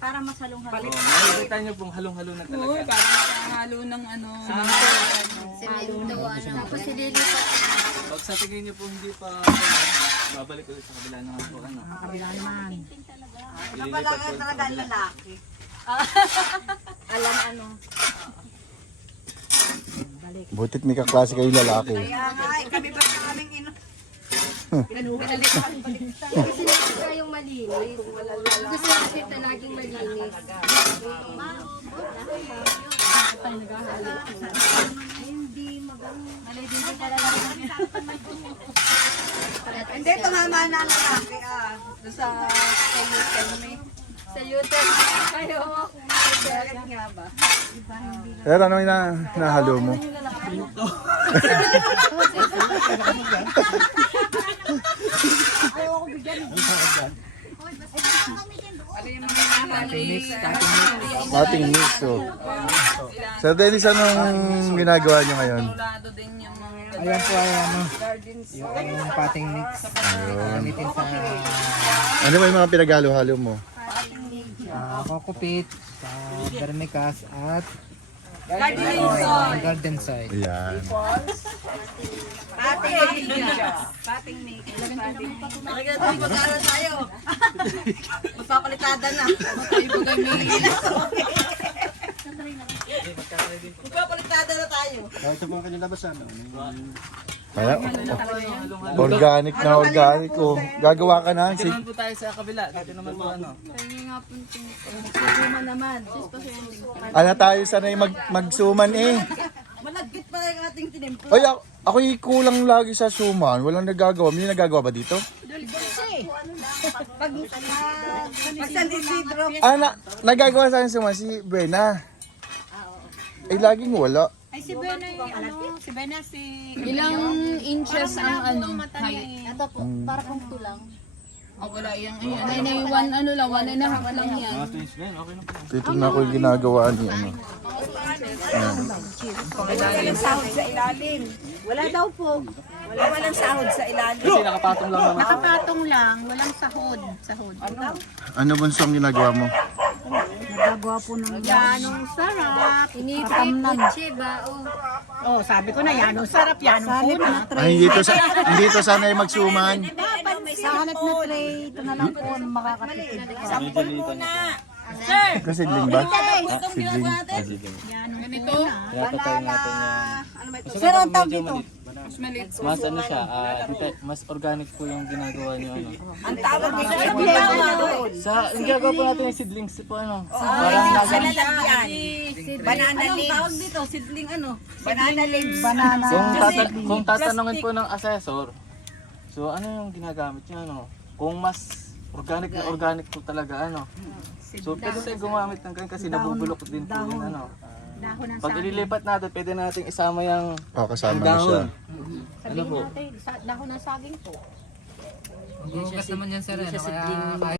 Para mas halong-halo. Makikita nyo pong halong-halo na talaga. Uy, parang halo ng ano. Semento, tapos ililipat. Pag sa tingin nyo po hindi pa, babalik ulit sa kabila naman po. Kabila naman. Ililipat po sa kabila. lalaki. Alam ano. Butit may kaklase kayo lalaki. Kaya nga, kami ba sa aming ino? Kasi nakita yung malinis. Gusto nakita laging malinis. Hindi maganda. Hindi, tumama na ang lalaki doon sa kay Sa YouTube. Kayo. Bakit nga ba? Pero ano yung nahalo mo? Dating mix. So. Sir Dennis, anong ginagawa nyo ngayon? Lado din yung mga Ayan po ay ano, yung pating mix. Gamitin sa Ano ba yung mga pinaghalo-halo mo? kokopit, sa vermicas at garden soil. Ayan. Pating mix. Nakikita mo mag-aaral tayo. Magpapalitada na. Magpapalitada na tayo. Ito po ang kanilabasan. Kaya, organic na organic. Oh. Gagawa ka na. Dito naman po tayo sa kabila. Dito naman po ano. Suma naman. Ano tayo sanay magsuman eh. Malagkit pa yung ating tinimpla. Ay, ako'y kulang lagi sa suman. Walang nagagawa. May nagagawa ba dito? Pag San Isidro. Nagagawa sa akin suman si Bena. Ay, laging wala. Ay, si Bena yung ano, si Bena si... Ilang inches ang ano, height? Ito po, para kung tulang. Oh, wala yung ayan. Ay, na one ano lang, 1.5 lang yan. Mga twins na yun, okay na po. Titignan ko yung ginagawa niya. Ano. Walang sahod sa ilalim. Wala daw po. Walang sahod sa ilalim. Kasi nakapatong lang naman. Nakapatong lang, walang sahod. Ano bunsong ginagawa mo? Yanong sarap. Inipit kutsi ba? Oh, sabi ko na yanong sarap, yanong puna. Ay, hindi to sanay magsuman. Sa hanap na tray, ito na lang po makakatipid. Sampol muna. Kasi sidling ba? Sidling. Ganito. Pinapatayin natin yung... Sir, ang tawag dito. Mas maliit. Mas ano siya, mas organic po yung ginagawa niyo ano. Ang tawag dito. Ang Sa gagawa po natin yung seedlings po ano. Parang nalalagyan. Banana leaves. Anong tawag dito? Sidling ano? Banana leaves. Banana. Kung tatanungin po ng assessor, so ano yung ginagamit niya ano? Kung mas organic po talaga ano. So pwede tayo gumamit ng ganyan kasi nabubulok din po yung ano. Dahon ng Pag ililipat natin, pwede natin isama yung Kasama na siya. ano po? dahon ng saging po. Gugat naman yan sir, ano, kaya